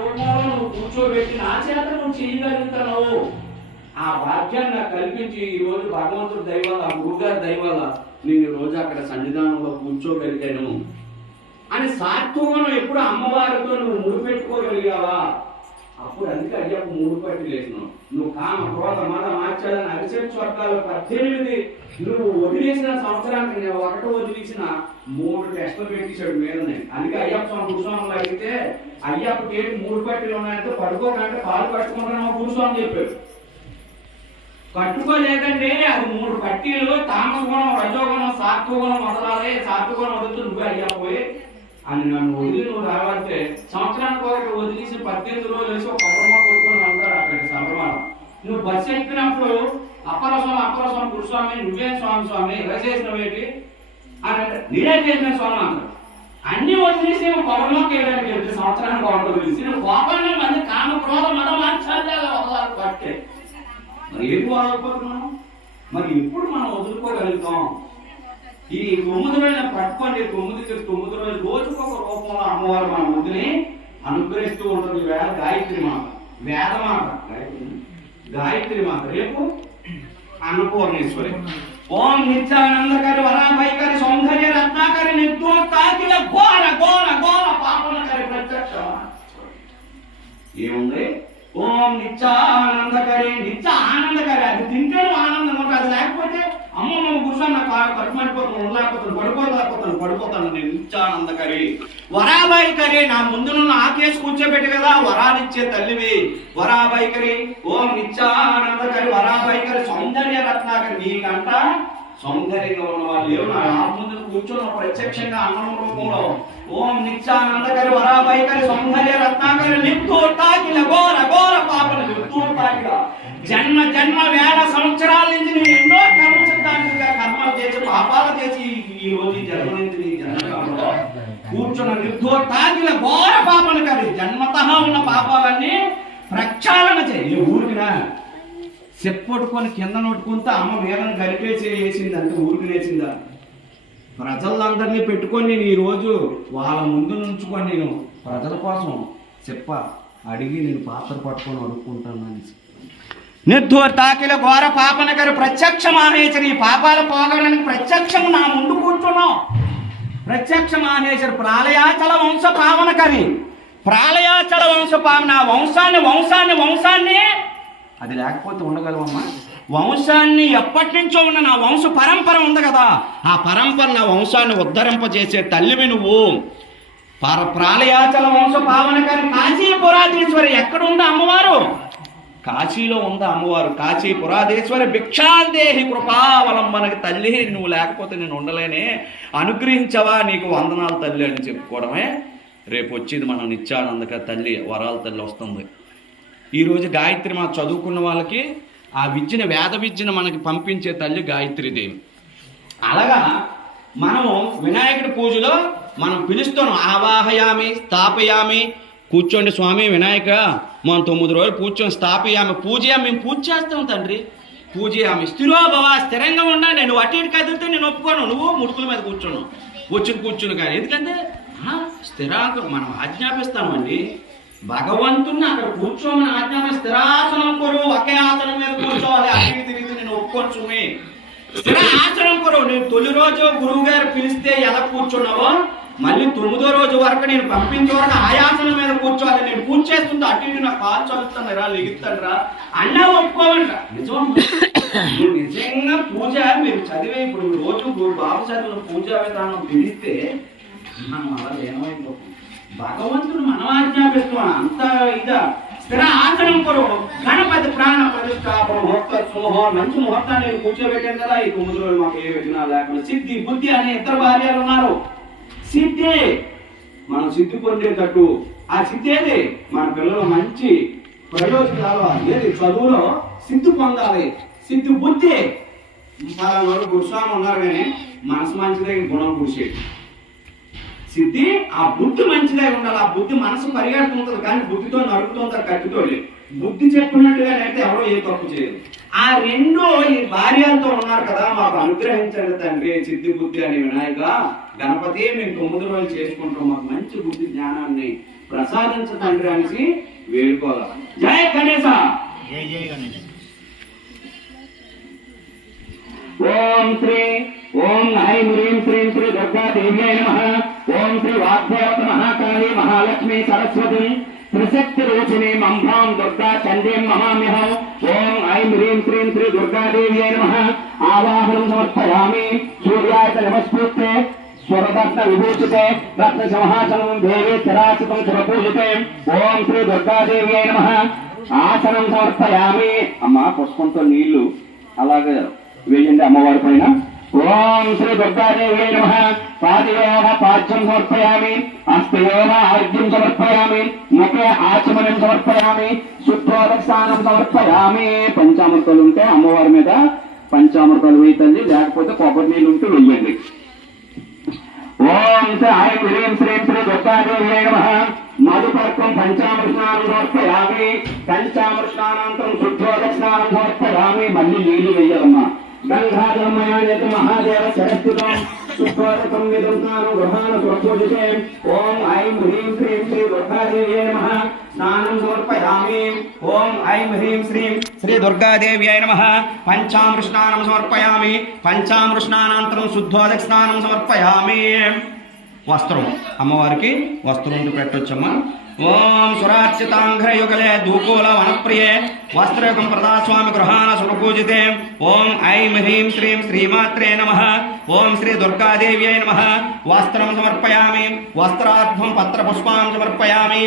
రూపంలో నువ్వు కూర్చోబెట్టి నా చేత నువ్వు చేయగలుగుతున్నావు. ఆ భాగ్యాన్ని నాకు కల్పించి ఈ రోజు భగవంతుడి దయ వల్ల, ఆ గురుగారి దయ వల్ల నేను ఈ రోజు అక్కడ సన్నిధానంలో కూర్చోగలిగాను అని సాత్వికం ఎప్పుడు అమ్మవారితో నువ్వు ముడిపెట్టుకోగలిగావా? అప్పుడు అందుకే అయ్యప్ప 3 పట్టీలు వేసినావు. నువ్వు కామ క్రోధ మద మార్చాలని అరిసేట్ స్వర్గాలు 18 నువ్వు వదిలేసిన సంవత్సరానికి నేను 1 వదిలేసిన 3 టెస్టులు పెట్టించాడు మీదనే. అందుకే అయ్యప్ప స్వామి గురుస్వాములు అడిగితే అయ్యప్పకి 3 పట్టీలు ఉన్నాయంటే పడుకోకంటే కాలు కట్టుకుంటాను గురుస్వామి చెప్పాడు. కట్టుకోలేదంటే అది 3 పట్టీలు తామస గుణం, రజోగుణం, సాత్వగుణం వదలాలి. సాత్వగుణం వదులుతూ నువ్వే అయ్యపోయి అని నన్ను వదిలి నువ్వు రావాలంటే సంవత్సరానికి ఒకటి వదిలేసి 18 రోజులు వేసి ఒక కొబ్బరిమ కొట్టుకొని వెళ్తారు అక్కడికి సంబరమాలు. నువ్వు బస్సు ఎక్కినప్పుడు అప్పరస్వామి గురుస్వామి నువ్వేం స్వామి ఇలా చేసినవేంటి అని అంటే నేనే చేసిన స్వామి అంటారు. అన్ని వదిలేసి నువ్వు కొబ్బరిమకి వేయడానికి వెళ్తే సంవత్సరానికి ఒకటి వదిలేసి నువ్వు కోపాన్ని మంది కామ క్రోధ మత మార్చాలి వదలాలి పట్టే. మరి ఏం వదలకపోతున్నావు? మరి ఎప్పుడు మనం వదులుకోగలుగుతాం? ఈ 9 రోజులు పట్టుకోండి. 9 రోజులు రోజుకొక రూపంలో అమ్మవారు మన ముందుని అనుగ్రహిస్తూ ఉంటుంది. వేళ గాయత్రి మాత, వేదమాత, గాయత్రి మాత, రేపు అన్నపూర్ణేశ్వరి. ఓం నిత్యానందకరి వరాభైకరి సౌందర్య రత్నాకరి నిర్దోషాకిల ఘోర ఘోర ఘోర పాపనకరి ప్రత్యక్ష. ఏముంది? ఓం నిత్యానందకరి, నిత్య ఆనందకరి. అది తింటే ఆనందం ఉంటుంది, అది లేకపోతే అమ్మ గురుసా నాకు కడుపు మండిపోతాను, ఉండలేకపోతాను, పడిపోతాను. నేను నిత్యానందకరి. వరాభైకరి, నా ముందునున్న ఆకేసి కూర్చోబెట్టి కదా వరాలిచ్చే తల్లివి వరాభైకరి. ఓం నిత్యానందకరి వరాభైకరి సౌందర్య రత్నాకరి. నీకంట సౌందర్యంగా ఉన్న వాళ్ళు లేవు నా ముందు కూర్చొని ప్రత్యక్షంగా అన్నం రూపంలో. ఓం నిత్యానందకరి వరాభైకరి సౌందర్య రత్నాకరి నిప్తూర్తాకిల ఘోర ఘోర పాపలు. నిప్తూర్తాకిల జన్మ జన్మ వేల సంవత్సరాల నుంచి నేను ఎన్నో కర్మలు చేసి పాపాలు చేసి ఈ రోజు జన్మ నుంచి నీ జన్మలో కూర్చున్న నిర్దోషాకిల ఘోర పాపలు కాదు. జన్మతః ఉన్న పాపాలన్నీ ప్రక్షాళన చేయి. ఊరికినా చెప్పొట్టుకొని కింద నొట్టుకుంటే అమ్మ మీదను గరిపేసి వేసింది అంటే ఊరికి వేసిందా? ప్రజలందరినీ పెట్టుకొని నేను ఈరోజు వాళ్ళ ముందు నుంచుకొని నేను ప్రజల కోసం అడిగి నేను పాత్ర పట్టుకొని అడుక్కుంటాను. నిర్ధూర్తాకిల ఘోర పాపనకరి ప్రత్యక్ష మాహేశ్వరి. పాపాలు పోగడానికి ప్రత్యక్షం నా ముందు కూర్చున్నావు. ప్రత్యక్ష మాహేశ్వరి ప్రాళయాచల వంశ పావనకరి. ప్రాళయాచల వంశ పావన. నా వంశాన్ని అది లేకపోతే ఉండగలవమ్మా? వంశాన్ని ఎప్పటి నుంచో ఉన్న నా వంశ పరంపర ఉంది కదా, ఆ పరంపర నా వంశాన్ని ఉద్ధరింపజేసే తల్లివి నువ్వు. ప్రాళయాచల వంశ పావనకరి కాశీపురాధీశ్వరి. ఎక్కడుందా అమ్మవారు? కాశీలో ఉందా అమ్మవారు. కాశీపురాధీశ్వరి భిక్షాందేహి కృపావలంబనకి తల్లి. నువ్వు లేకపోతే నేను ఉండలేనే, అనుగ్రహించవా, నీకు వందనాలు తల్లి అని చెప్పుకోవడమే. రేపు వచ్చేది మనం నిత్యానందక తల్లి వరాల తల్లి వస్తుంది. ఈరోజు గాయత్రి మాత చదువుకున్న వాళ్ళకి ఆ విద్యను, వేద విద్యను మనకి పంపించే తల్లి గాయత్రీదేవి. అలాగా మనము వినాయకుడి పూజలో మనం పిలుస్తున్నాం. ఆవాహయామి, స్థాపయామి. కూర్చోండి స్వామి వినాయక, మనం 9 రోజులు కూర్చొని స్థాపయామి, పూజయామి. మేము పూజ చేస్తాం తండ్రి. పూజయామి. స్థిరోభవ, స్థిరంగా ఉన్నా. నేను అటు ఇటు కదిలితే నేను ఒప్పుకోను. నువ్వు ముడుకుల మీద కూర్చుని కానీ. ఎందుకంటే స్థిరాంకం మనం ఆజ్ఞాపిస్తామండి. భగవంతుని అక్కడ కూర్చోమని ఆజ్ఞాపి. స్థిరాసనం కొరువు, ఒకే ఆసనం మీద కూర్చోవాలి. అటు తిరిగి నేను ఒప్పుకోను సుమి. స్థిర ఆసనం కొరువు. నేను తొలి రోజు గురువు గారు పిలిస్తే ఎలా కూర్చున్నావో మళ్ళీ 9వ రోజు వరకు నేను పంపించే వరకు ఆయాసనం మీద కూర్చోవాలి. నేను పూజ చేస్తుంటే అటు ఇటు నాకు కాలు చదువుతాను రా, లెగుతాను రా అన్నా ఒప్పుకోవాలంట. నిజంగా పూజ మీరు చదివే ఇప్పుడు రోజు బాబు చదివిన పూజా విధానం తెలిస్తే మనం అలా ఏమైపోతుంది. భగవంతుడు మనం ఆజ్ఞాపిస్తున్నాం అంత ఇదా. స్థిర ఆసనం కొరకు గణపతి ప్రాణ ప్రతిష్టాపన ముహూర్త సమూహం. మంచి ముహూర్తాన్ని కూర్చోబెట్టాను కదా ఈ 9 రోజులు మాకు ఏ విఘ్నాలు లేకుండా. సిద్ధి బుద్ధి అనే 2 భార్యలు ఉన్నారు. సిద్ధి మనం సిద్ధి పొందేటట్టు ఆ సిద్ధి ఏది? మన పిల్లలు మంచి ప్రయోజనాలు ఏది చదువులో సిద్ధి పొందాలి. సిద్ధి బుద్ధి. పలానా గురుస్వామి ఉన్నారు కానీ మనసు మంచిదే, గుణం గురిసేది. సిద్ధి ఆ బుద్ధి మంచిదై ఉండాలి. ఆ బుద్ధి మనసు పరిగెడుతుంటుంది కానీ బుద్ధితో నడుపుతుంటారు కత్తితో. బుద్ధి చెప్పినట్టుగా అయితే ఎవరో ఏ తప్పు చేయదు. ఆ 2 ఈ భార్యలతో ఉన్నారు కదా, మాకు అనుగ్రహించండి తండ్రి సిద్ధి బుద్ధి అని వినాయక గణపతి మేము 9 రోజులు చేసుకుంటాం, మాకు మంచి బుద్ధి జ్ఞానాన్ని ప్రసాదించ తండ్రి అనేసి వేడుకోవాలి. జయ గణేశ. జై జై గణేష్. ఓం ఐం హ్రీం శ్రీం శ్రీ దుర్గా దేవ్యై నమః. ఓం శ్రీ వాగ్దేవత మహాకాళీ మహాలక్ష్మీ సరస్వతి త్రిశక్తి రూపిణి అంబాం దుర్గా చండీం మహామ్యహం. ఓం ఐం హ్రీం శ్రీం శ్రీ దుర్గా దేవ్యై నమః. ఆవాహనం సమర్పయామి. సూర్యాయ నమస్కృత్య స్వరరత్న విభూషితే రత్న సింహాసనం దేవే స్థిరాసితం సురపూజితే. ఓం శ్రీ దుర్గాదేవ్యై నమః. ఆసనం సమర్పయామి. అమ్మ పుష్పంతో నీళ్లు అలాగే వేయండి అమ్మవారి పైన. ఓం శ్రీ దుర్గాదేవ్యై నమః. పాదయోగ పాద్యం సమర్పయామి. హస్తయోగ ఆర్ఘ్యం సమర్పయామి. ముఖే ఆచమనం సమర్పయామి. శుద్ధోదక్షానం సమర్పయామి. పంచామృతాలు ఉంటే అమ్మవారి మీద పంచామృతాలు వేయండి, లేకపోతే కొబ్బరి నీళ్ళు ఉంటే వేయండి. ఓం శ్రీ ఐం హ్రీం శ్రీం శ్రీ దుర్గాదేవ్యై నమః. మధుపర్కం పంచామృష్ణానం సమర్పయామి. పంచామృష్ణానంతరం శుద్ధోదక్షానం సమర్పయామి. మళ్ళీ నీళ్లు వేయాలమ్మా. గంగాధర్మయానేత మహాదేవ శరస్థితం శుద్ధోదకం విదంతాను గృహాన సురపూజితే. ఓం ఐం హ్రీం శ్రీం శ్రీ దుర్గాదేవ్యై నమః. స్నానం సమర్పయామి. ఓం ఐం హ్రీం శ్రీం శ్రీ దుర్గాదేవ్యై నమః. పంచామృష్ణానం సమర్పయామి. పంచామృష్ణానంతరం శుద్ధోదక స్నానం సమర్పయామి. వస్త్రం అమ్మవారికి వస్త్రం పెట్టొచ్చమ్మా. ఓం సురార్చితాంఘ్రయుగలే దూకోల వనప్రియే వస్త్రయుగం ప్రదాస్వామి గృహాన సురపూజితే. ఓం ఐం హ్రీం శ్రీం శ్రీమాత్రే నమః. ఓం శ్రీ దుర్గాదేవ్యై నమః. వస్త్రం సమర్పయామి. వస్త్రార్థం పత్రపుష్పాం సమర్పయామి.